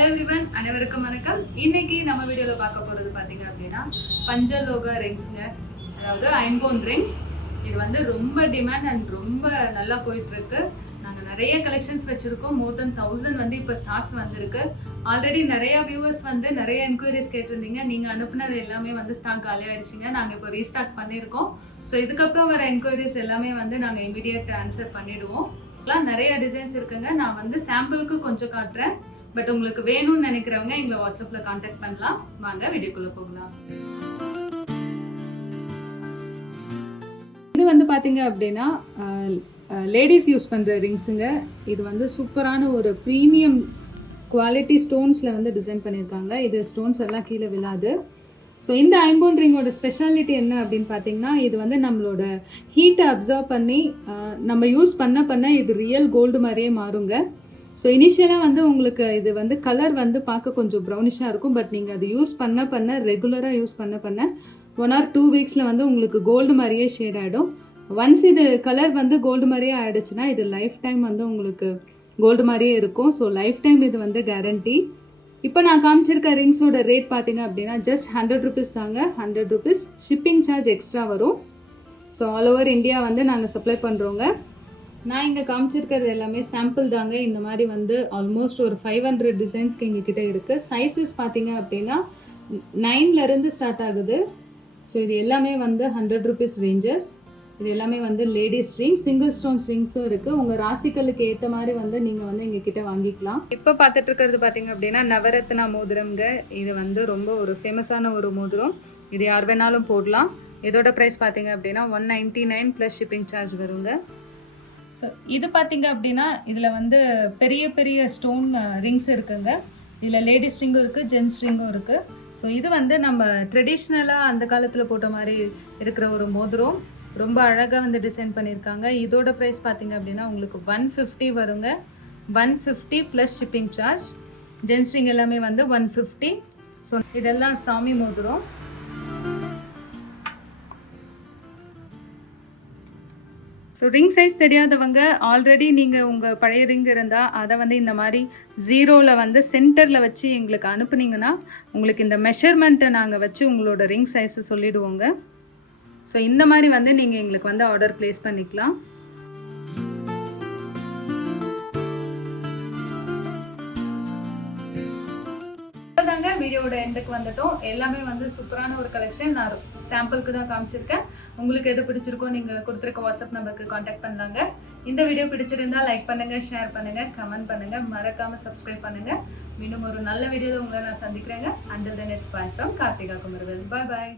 Hello everyone, அனைவருக்கும் வணக்கம். இன்னைக்கு நம்ம வீடியோல பார்க்க போறது பாத்தீங்க அப்படின்னா பஞ்சலோக ரிங்ஸ்ங்க, அதாவது ஐம்பொன் ரிங்ஸ். இது வந்து ரொம்ப டிமாண்ட் அண்ட் ரொம்ப நல்லா போயிட்டு இருக்கு. நாங்கள் நிறைய கலெக்ஷன்ஸ் வச்சிருக்கோம். மோர் தென் 1000 வந்து இப்போ ஸ்டாக்ஸ் வந்திருக்கு. ஆல்ரெடி நிறைய வியூவர்ஸ் வந்து நிறைய என்கொயரிஸ் கேட்டிருந்தீங்க. நீங்கள் அனுப்புனது எல்லாமே வந்து ஸ்டாக் காலி ஆயிடுச்சுங்க. நாங்கள் இப்போ ரீஸ்டாக் பண்ணியிருக்கோம். ஸோ இதுக்கப்புறம் வர என்கொயரிஸ் எல்லாமே வந்து நாங்கள் இமீடியட் ஆன்சர் பண்ணிடுவோம். நிறைய டிசைன்ஸ் இருக்குங்க. நான் வந்து சாம்பிளுக்கு கொஞ்சம் காட்டுறேன். பட் உங்களுக்கு வேணும்னு நினைக்கிறவங்க எங்களை வாட்ஸ்அப்ல கான்டாக்ட் பண்ணலாம். வாங்க வீடியோக்குள்ள போகலாம். இது வந்து பாத்தீங்க அப்படின்னா லேடிஸ் யூஸ் பண்ற ரிங்ஸுங்க. இது வந்து சூப்பரான ஒரு ப்ரீமியம் குவாலிட்டி ஸ்டோன்ஸ்ல வந்து டிசைன் பண்ணியிருக்காங்க. இது ஸ்டோன்ஸ் எல்லாம் கீழே விழாது. ஸோ இந்த ஐம்பொன் ரிங்கோட ஸ்பெஷாலிட்டி என்ன அப்படின்னு பார்த்தீங்கன்னா, இது வந்து நம்மளோட ஹீட்டை அப்சர்வ் பண்ணி நம்ம யூஸ் பண்ண இது ரியல் கோல்டு மாதிரியே மாறுங்க. ஸோ இனிஷியலாக வந்து உங்களுக்கு இது வந்து கலர் வந்து பார்க்க கொஞ்சம் ப்ரௌனிஷாக இருக்கும். பட் நீங்கள் அது யூஸ் பண்ண ரெகுலராக யூஸ் பண்ண 1 or 2 வீக்ஸில் வந்து உங்களுக்கு கோல்டு மாதிரியே ஷேட் ஆகிடும். ஒன்ஸ் இது கலர் வந்து கோல்டு மாதிரியே ஆகிடுச்சுன்னா இது லைஃப் டைம் வந்து உங்களுக்கு கோல்டு மாதிரியே இருக்கும். ஸோ லைஃப் டைம் இது வந்து கேரண்டி. இப்போ நான் காமிச்சிருக்க ரிங்ஸோட ரேட் பார்த்தீங்க அப்படின்னா ஜஸ்ட் 100 rupees தாங்க. 100 rupees. ஷிப்பிங் சார்ஜ் எக்ஸ்ட்ரா வரும். ஸோ ஆல் ஓவர் இந்தியா வந்து நாங்கள் சப்ளை பண்ணுறோங்க. நான் இங்கே காமிச்சிருக்கிறது எல்லாமே சாம்பிள் தாங்க. இந்த மாதிரி வந்து ஆல்மோஸ்ட் ஒரு 500 டிசைன்ஸ்க்கு எங்ககிட்ட இருக்குது. சைஸஸ் பார்த்தீங்க அப்படின்னா 9லேருந்து ஸ்டார்ட் ஆகுது. ஸோ இது எல்லாமே வந்து 100 rupees ரேஞ்சஸ். இது எல்லாமே வந்து லேடிஸ் ரிங், சிங்கிள் ஸ்டோன்ஸ் ரிங்ஸும் இருக்குது. உங்கள் ராசிகளுக்கு ஏற்ற மாதிரி வந்து நீங்கள் வந்து எங்ககிட்ட வாங்கிக்கலாம். இப்போ பார்த்துட்டு இருக்கிறது பார்த்தீங்க அப்படின்னா நவரத்னா மோதிரம்ங்க. இது வந்து ரொம்ப ஒரு ஃபேமஸான ஒரு மோதிரம். இது யார் வேணாலும் போடலாம். இதோட ப்ரைஸ் பார்த்தீங்க அப்படின்னா 199 + ஷிப்பிங் சார்ஜ் வருங்க. ஸோ இது பார்த்தீங்க அப்படின்னா இதில் வந்து பெரிய பெரிய ஸ்டோன் ரிங்ஸ் இருக்குங்க. இதில் லேடிஸ் ரிங்கும் இருக்குது, ஜென்ஸ் ரிங்கும் இருக்குது. ஸோ இது வந்து நம்ம ட்ரெடிஷ்னலாக அந்த காலத்தில் போட்ட மாதிரி இருக்கிற ஒரு மோதிரம். ரொம்ப அழகாக வந்து டிசைன் பண்ணியிருக்காங்க. இதோட ப்ரைஸ் பார்த்தீங்க அப்படின்னா உங்களுக்கு 150 வருங்க. 150 + ஷிப்பிங் சார்ஜ். ஜென்ஸ் ரிங் எல்லாமே வந்து 150. ஸோ இதெல்லாம் சாமி மோதிரம். ஸோ ரிங் சைஸ் தெரியாதவங்க ஆல்ரெடி நீங்கள் உங்கள் பழைய ரிங் இருந்தால் அதை வந்து இந்த மாதிரி 0ல் வந்து சென்டரில் வச்சு எங்களுக்கு அனுப்புனீங்கன்னா உங்களுக்கு இந்த மெஷர்மெண்ட்டை நாங்கள் வச்சு உங்களோட ரிங் சைஸை சொல்லிவிடுவோங்க. ஸோ இந்த மாதிரி வந்து நீங்கள் எங்களுக்கு வந்து ஆர்டர் ப்ளேஸ் பண்ணிக்கலாம். வீடியோட எண்டுக்கு வந்துட்டோம். எல்லாமே வந்து சூப்பரான ஒரு கலெக்ஷன். நான் சாம்பிளுக்கு தான் காமிச்சிருக்கேன். உங்களுக்கு எது பிடிச்சிருக்கோ நீங்கள் கொடுத்துருக்க வாட்ஸ்அப் நம்பருக்கு காண்டாக்ட் பண்ணலாங்க. இந்த வீடியோ பிடிச்சிருந்தா லைக் பண்ணுங்க, ஷேர் பண்ணுங்க, கமெண்ட் பண்ணுங்க, மறக்காம சப்ஸ்கிரைப் பண்ணுங்க. மீண்டும் ஒரு நல்ல வீடியோவில் உங்களை நான் சந்திக்கிறேங்க. Until then, it's bye from Karthika Kumarvel. Bye bye.